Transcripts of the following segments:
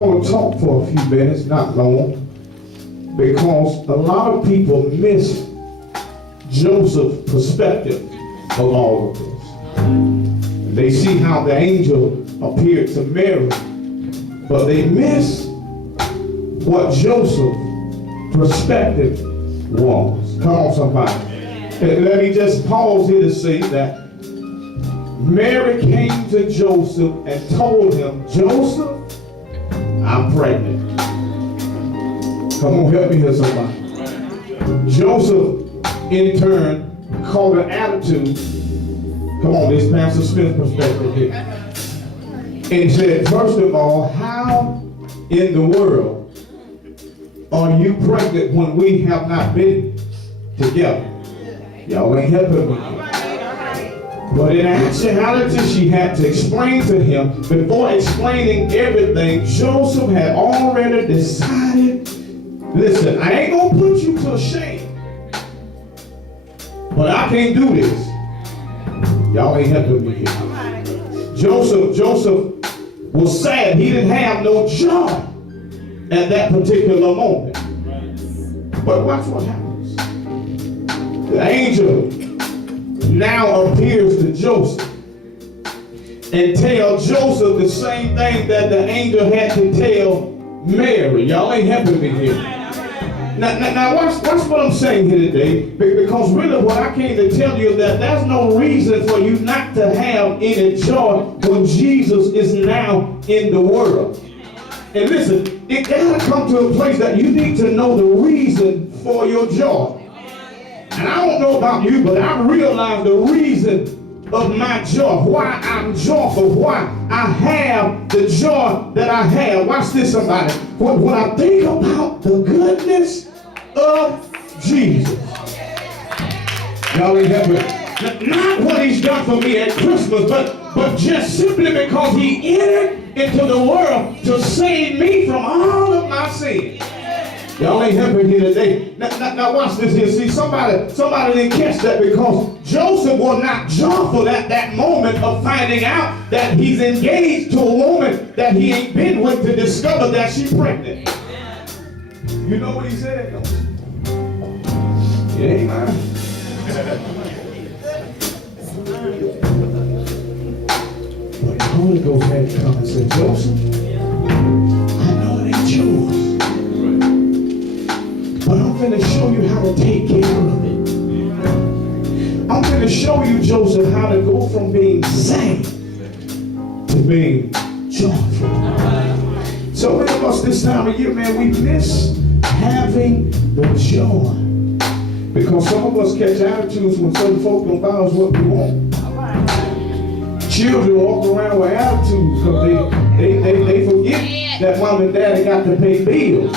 I want to talk for a few minutes, not long, because a lot of people miss Joseph's perspective of all of this. They see how the angel appeared to Mary, but they miss what Joseph's perspective was. Come on, somebody. And let me just pause here to say that Mary came to Joseph and told him, Joseph, I'm pregnant. Come on, help me here, somebody. Joseph, in turn, called an attitude. Come on, this Pastor Smith perspective here. And said, first of all, how in the world are you pregnant when we have not been together? Y'all ain't helping me. But in actuality, she had to explain to him. Before explaining everything, Joseph had already decided, listen, I ain't gonna put you to shame, but I can't do this. Y'all ain't helping me here. Joseph was sad. He didn't have no joy at that particular moment. But watch what happens. The angel now appears to Joseph and tell Joseph the same thing that the angel had to tell Mary. Y'all ain't helping me here. Now watch what I'm saying here today, because really what I came to tell you is that there's no reason for you not to have any joy when Jesus is now in the world. And listen, it gotta come to a place that you need to know the reason for your joy. And I don't know about you, but I realize the reason of my joy, why I'm joyful, why I have the joy that I have. Watch this, somebody. When I think about the goodness of Jesus. Y'all ain't helping. Not what he's done for me at Christmas, but just simply because he entered into the world to save me from all of my sins. Y'all ain't helping here today. Now watch this here. See, somebody didn't catch that, because Joseph was not joyful at that moment of finding out that he's engaged to a woman that he ain't been with, to discover that she's pregnant. You know what he said? It ain't mine. But the Holy Ghost had to come and say, Joseph, I know it ain't yours, but I'm going to show you how to take care of it. I'm going to show you, Joseph, how to go from being sad to being joyful. So many of us this time of year, man, we miss having the joy. Because some of us catch attitudes when certain folks don't buy us what we want. Children walk around with attitudes because they forget that mom and daddy got to pay bills.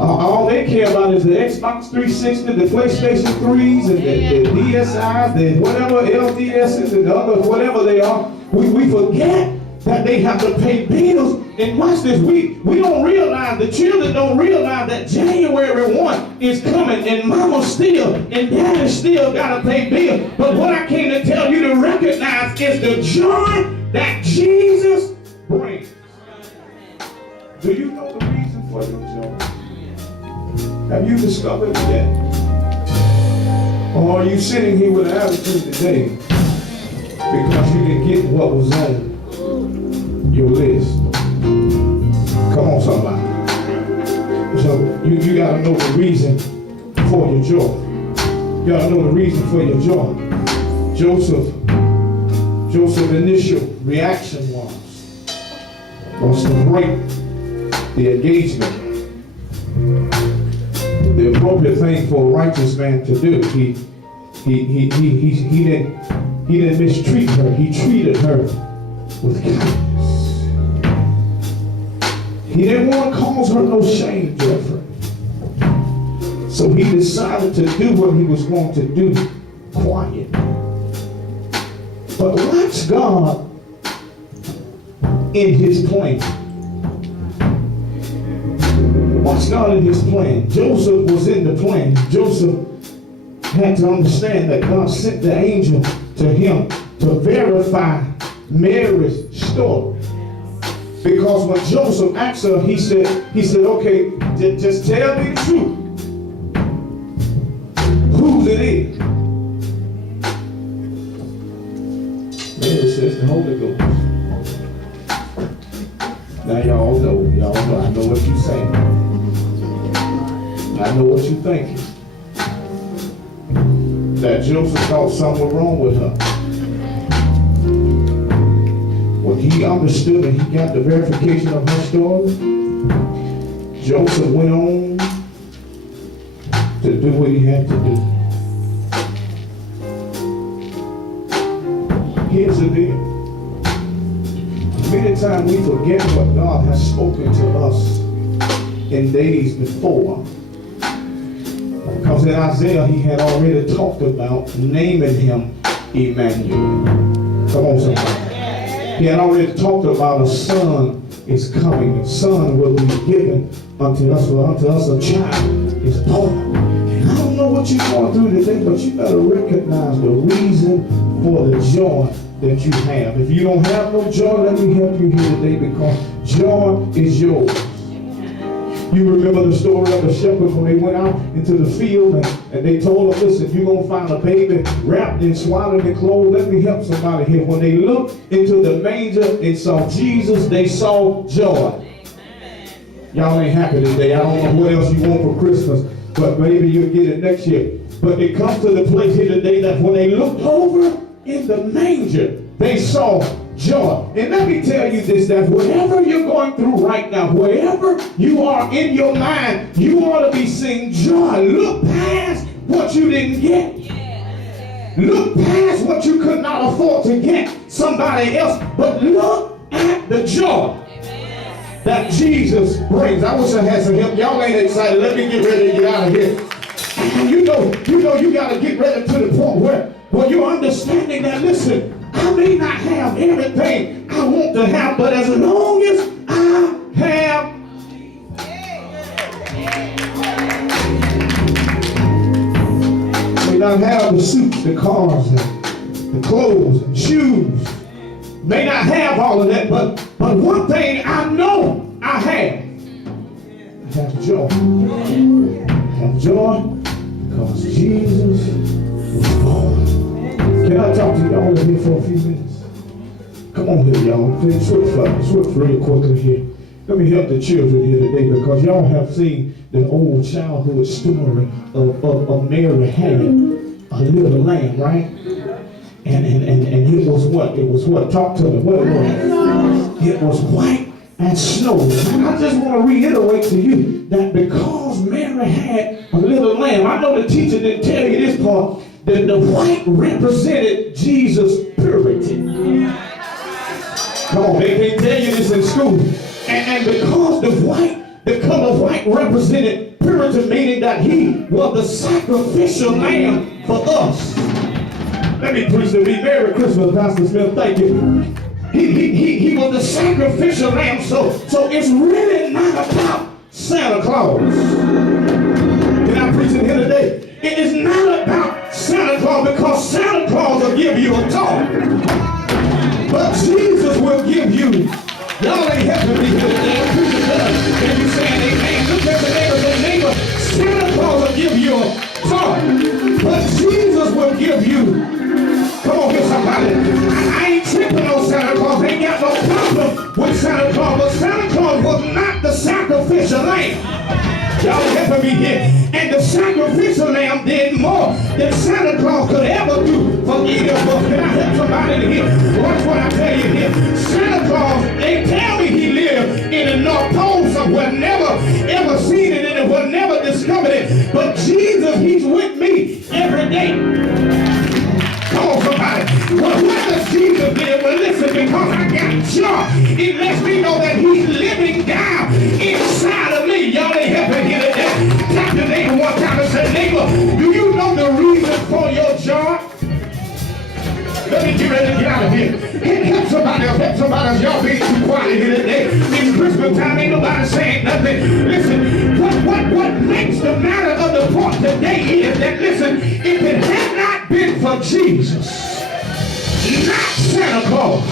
All they care about is the Xbox 360, the PlayStation 3s, and the DSIs, the whatever LDSs, and the other whatever they are. We forget that they have to pay bills. And watch this, we don't realize, the children don't realize that January 1 is coming, and mama still and daddy still gotta pay bills. But what I came to tell you to recognize is the joy that Jesus brings. Do you know the reason for your joy? Have you discovered that? Or are you sitting here with an attitude today because you didn't get what was on your list? Come on, somebody. So you got to know the reason for your joy. You got to know the reason for your joy. Joseph's initial reaction was to break the engagement. The appropriate thing for a righteous man to do. He didn't mistreat her. He treated her with kindness. He didn't want to cause her no shame, Jeffrey. So he decided to do what he was going to do quiet. But watch God in his plan. Watch God in his plan. Joseph was in the plan. Joseph had to understand that God sent the angel to him to verify Mary's story. Because when Joseph asked her, he said, okay, just tell me the truth. Whose it is? Mary says the Holy Ghost. Now y'all know, I know what you're saying. I know what you're thinking. That Joseph thought something was wrong with her. When he understood and he got the verification of her story, Joseph went on to do what he had to do. Here's the deal. Many times we forget what God has spoken to us in days before. Because in Isaiah, he had already talked about naming him Emmanuel. Come on, somebody. He had already talked about a son is coming. A son will be given unto us, for unto us a child is born. And I don't know what you're going through today, but you better recognize the reason for the joy that you have. If you don't have no joy, let me help you here today, because joy is yours. You remember the story of the shepherds when they went out into the field and they told them, listen, you're going to find a baby wrapped in swaddling clothes. Let me help somebody here. When they looked into the manger and saw Jesus, they saw joy. Y'all ain't happy today. I don't know what else you want for Christmas, but maybe you'll get it next year. But it comes to the place here today that when they looked over in the manger, they saw joy. And let me tell you this, that whatever you're going through right now, wherever you are in your mind, you ought to be seeing joy. Look past what you didn't get. Look past what you could not afford to get somebody else, but look at the joy that Jesus brings. I wish I had some help. Y'all ain't excited. Let me get ready to get out of here. And you know you got to get ready to the point where you're understanding that, listen, I may not have everything I want to have, but as long as I have, may not have the suits, the cars, and the clothes, and shoes, may not have all of that, but one thing I know I have joy. I have joy because Jesus was born. Can I talk to y'all in here for a few minutes? Come on here, y'all. Switch real quickly here. Let me help the children here today, because y'all have seen the old childhood story of Mary had a little lamb, right? And it was what? It was what? Talk to me. What it was? It was white as snow. And I just want to reiterate to you that because Mary had a little lamb, I know the teacher didn't tell you this part, that the white represented Jesus' purity. Come on, they can't tell you this in school. And because the color white represented purity, meaning that he was the sacrificial lamb for us. Let me preach to me. Merry Christmas, Pastor Smith. Thank you. He was the sacrificial lamb. So it's really not about Santa Claus. Can I preach it here today? It is not about Santa Claus, because Santa Claus will give you a toy. But Jesus will give you, y'all ain't helping me here today. And you saying amen. Look at the neighbor and say, neighbor, Santa Claus will give you a toy. But Jesus will give you, come on here somebody. I ain't tripping on Santa Claus. Ain't got no problem with Santa Claus. But Santa Claus was not the sacrificial lamb. Y'all helping me here. And the sacrificial lamb did more than Santa Claus could ever do for any of us. Can I help somebody here? Watch what I tell you here. Santa Claus, they tell me he lived in the North Pole somewhere, never ever seen it and will never discovered it. But Jesus, he's with me every day. Come on, somebody. Well, where does Jesus live? Well, listen, because I got joy, it lets me know that he's living down inside of me. Y'all ain't helping here today. Tap your neighbor one time and say, neighbor, do you know the reason for your joy? Let me get ready to get out of here. Help somebody else. Help somebody else. Y'all being too quiet here today. It's Christmas time. Ain't nobody saying nothing. Listen, what makes the matter of the point today is that, listen, if it had not been for Jesus, not Santa Claus,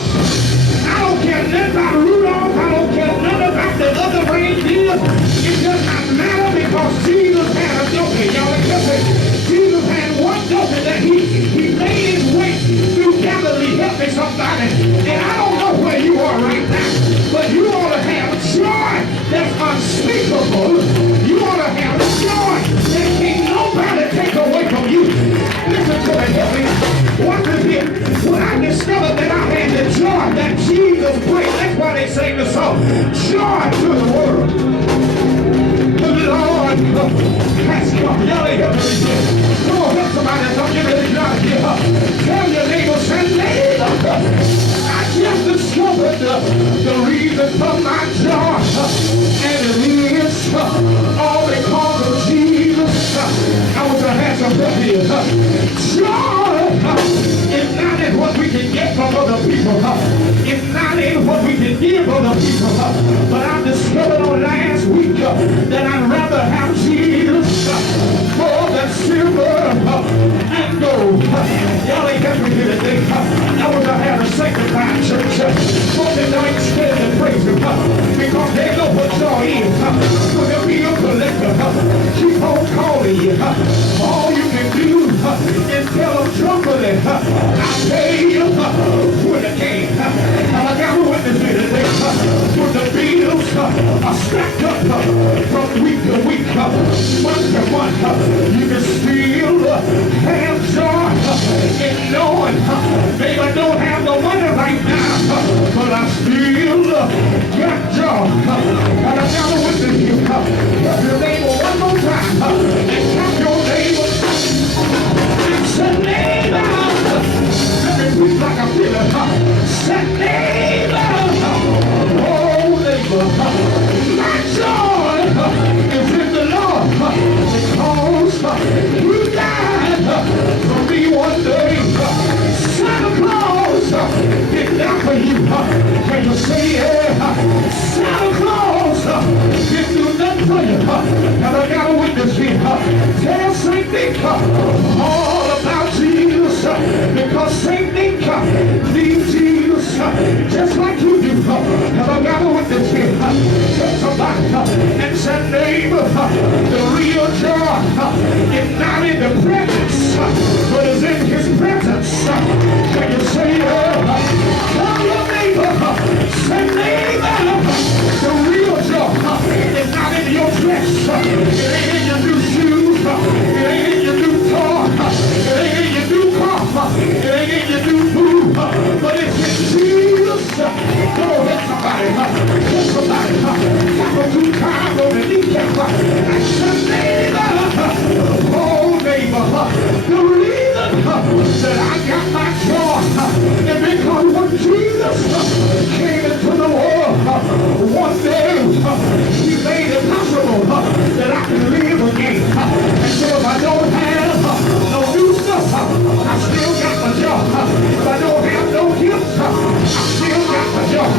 I don't care care nothing about Rudolph. I don't care nothing about the other reindeers. It does not matter because Jesus had a donkey. Y'all listen. Jesus had one donkey that he made his way through Galilee. Help me somebody. And I don't know where you are right now, but you ought to have joy that's unspeakable. You ought to have joy that can't nobody take away from you. Listen to me, help me. What is it? When I discovered that I had the joy that Jesus brings, that's why they sing the song, joy to the world. The Lord has come. Y'all ain't help me again. Come on, help somebody else. I'm getting ready to get here. Tell your neighbor, say, neighbor, I just discovered the reason for my joy. And it is all because of Jesus. I want to have some help here. Joy is not in what we can get from other people. It's not in what we can give other people. But I discovered on last week that I'd rather have Jesus more than silver and gold. Y'all ain't got me here today. I want to have a sanctified church. Folks that ain't scared to praise him because they know what joy is. So they'll be a collector. Keep on calling you. All you can do is tell them trumpetly, I pay you with a cane. I got a witness here today. When the bills are stacked up from week to week, month to month, you can still have joy in knowing maybe I don't have the money right now, but I still got joy. And I got a witness here. Help your neighbor one more time and tap your neighbor. Say neighbor, let me preach like I feel it. Say neighbor, oh neighbor, my joy is in the Lord because you died for me one day. Santa Claus did that for you. Can you say yeah? Santa Claus didn't do nothing for you. And I got a witness here. Tell Saint Nick all about Jesus because Saint Nick needs Jesus just like you do. And I got a witness here. Tell somebody and say neighbor, the real joy is not in the presence, but is in his presence. Can you say tell your neighbor, say neighbor, the real joy is not in your dress. It ain't in your new shoes. It ain't in your new car. It ain't in your new car. It ain't in your new food. But it's in Jesus. Go ahead, somebody. Hit somebody. Tap a 2 times on the kneecap. And say neighbor, oh neighbor, the reason that I got my joy is because when Jesus came into the world, one day he made it possible that I can live again. And so if I don't have no new stuff, I still got my job. If I don't have no gifts, I still got my job.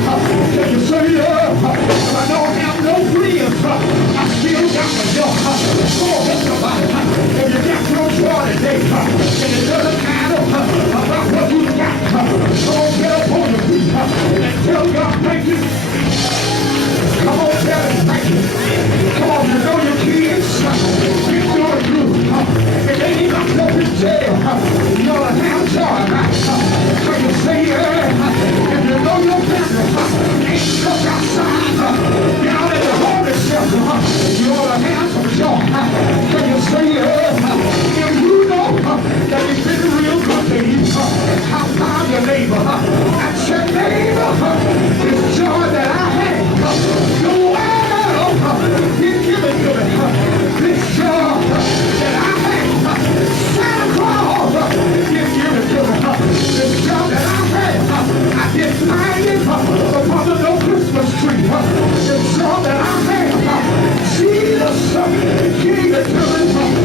Can you say yeah? If I don't have no friends, I still got my job. Come on, help somebody. If you got your joy today, and it doesn't matter about what you got, come on, get up on your feet and tell God thank you. Come on, tell him thank you. Come on, you know your kids. Get your group. If they ain't locked up in jail, you ought to have joy. Can you say if you know your family ain't stuck outside, down in the homeless shelter, you ought to have some joy. Can you say if you know that it's been real good to you, how about your neighbor? That's your neighbor. It's joy that I had. The world didn't give it to me. This joy that I had, Santa Claus didn't give it to me. This joy that I had, I didn't find it upon the no Christmas tree. This joy that I had, Jesus gave it to me.